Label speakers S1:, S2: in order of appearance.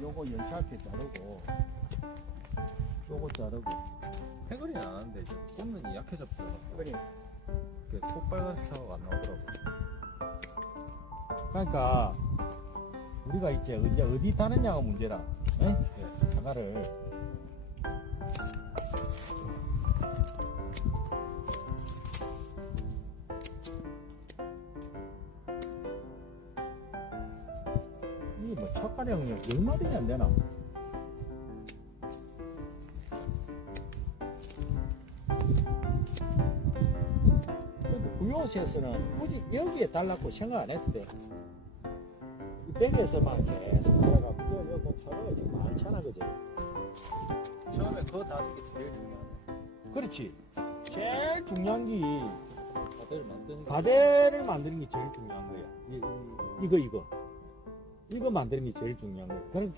S1: 요거 열차게 자르고 요거 자르고
S2: 해거리는 안 하는데 이제 꽂는 이 약해졌더라고.
S1: 그래
S2: 그 속빨간 사과가 안 나오더라고.
S1: 그러니까 우리가 이제 이제 어디 타느냐가 문제라 에?
S2: 네.
S1: 사과를 뭐 형님 얼마든지 안 되나? 구요시에서는 굳이 여기에 달라고 생각 안 했대. 이 백에서만 계속 들어가고 그 사과가 지금 많잖아, 그지?
S2: 처음에 그거 다는 게 제일 중요하네.
S1: 그렇지. 제일 중요한 게
S2: 가대를 만드는 거.
S1: 가대를 만드는 게 제일 중요한 거야. 이거, 이거. 이거 만드는 게 제일 중요한 거야. 그러니까